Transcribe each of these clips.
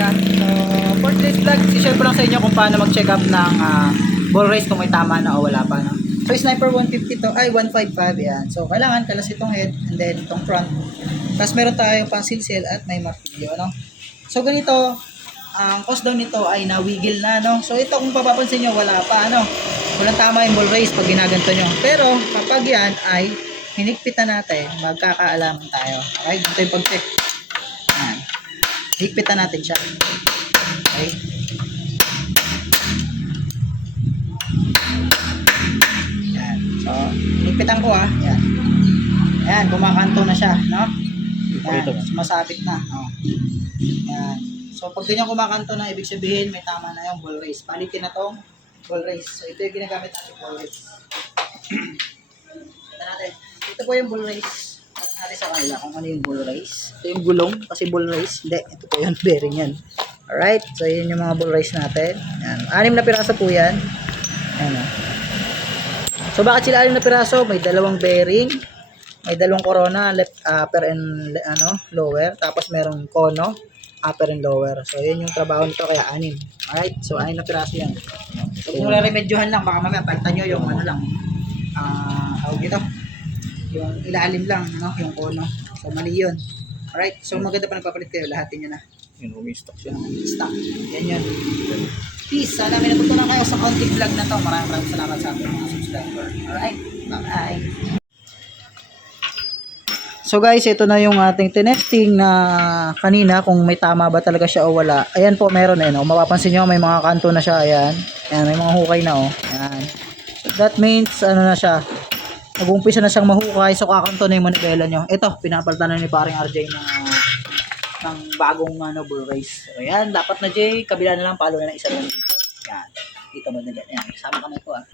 umaga. So, for today's vlog, share ko lang sa inyo kung paano mag-check up ng ah, ball race kung may tama na o wala pa. No? So, sniper 150 to, ay 155 yan. So, kailangan kalas itong head and then itong front. Tapos meron tayong pang silsil at may martilyo. No? So, ganito, ang cost down nito ay nawigil na. No? So, ito kung papapansin nyo, wala pa. Ano? Walang tama yung ball race pag ginaganto nyo. Pero, kapag yan ay hinigpitan natin, magkakaalaman tayo. Okay? Ganito yung pag-check. Higpitan natin siya. Okay? Yan. So, higpitan ko ah. Yan. Yan, kumakanto na siya, no? Yan, sumasabit na. Oh. Yan. So, pag ganyan kumakanto na, ibig sabihin, may tama na yung ball race. Palitin na tong ball race. So, ito yung ginagamit natin ball race. Ito natin. Ito po yung ball race. Natin sa kanila kung ano yung ball race. Ito yung gulong, kasi ball race. Hindi, ito po yung bearing yan. Alright, so yun yung mga ball race natin. Yan. Anim na piraso po yan. Yan o. So bakit sila anim na piraso? May dalawang bearing, may dalawang corona, left upper and ano, lower, tapos merong kono, upper and lower. So yun yung trabaho nito kaya anim. Alright, so anim na piraso yan. So kung re-remedyohan lang, baka mamaya palitan nyo yung ano lang, ah, tawag dito, yung ilalim lang, no, yung kono. So mali yun. Alright, so maganda pa nagpapalit kayo, lahatin nyo na Yun, umistock siya. stop. Yan yun. Peace. Sana may natutunan kayo sa konting vlog na to. Maraming maraming salamat sa ating mga subscriber. Alright. Bye-bye. So guys, ito na yung ating tinesting na kanina kung may tama ba talaga siya o wala. Ayan po, meron eh. No? Mapapansin nyo, may mga kanto na siya. Ayan. Ayan, may mga hukay na oh. Ayan. That means, ano na siya, nag-umpisa na siyang mahukay. So kakanto na yung manibela nyo. Ito, pinapalitan na ni paring RJ ng ah, ng bagong ano, bull race. So, yan, dapat na Jay, kabila na lang, palo na ng isa lang dito. Yan, dito mo na dyan. Yan, kasama ka na ito ah.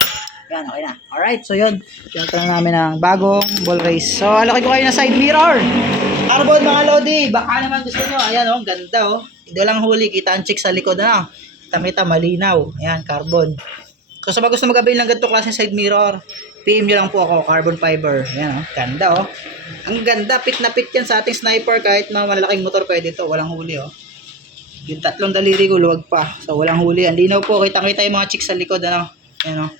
Yan, okay na. Alright, so yun. Pinunta na namin ng bagong bull race. So, alaki ko kayo na side mirror. Carbon mga Lodi, baka naman gusto nyo. Ayan oh, ganda oh. Hindi lang huli, kita ang chick sa likod na. Kita-kita, malinaw. Ayan, carbon. So, sa mga gusto mag-avail ng ganito klase side mirror, PM nyo lang po ako, carbon fiber. Ayan oh, ganda oh. Ang ganda, pit na pit yan sa ating sniper kahit mga malalaking motor pwede to, walang huli oh. Yung tatlong daliri ko luwag pa. So walang huli. Ang linaw po, kitang-kita yung mga chicks sa likod ano. Ayan oh.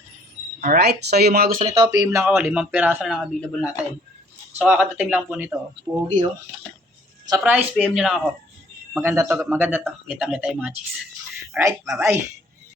Alright, so yung mga gusto nito, PM lang ako, limang piraso lang ang available natin. So kakadating lang po nito, pugi oh. Sa price, PM nyo lang ako. Maganda to, maganda to. Kitang-kita yung mga chicks. Alright, bye-bye.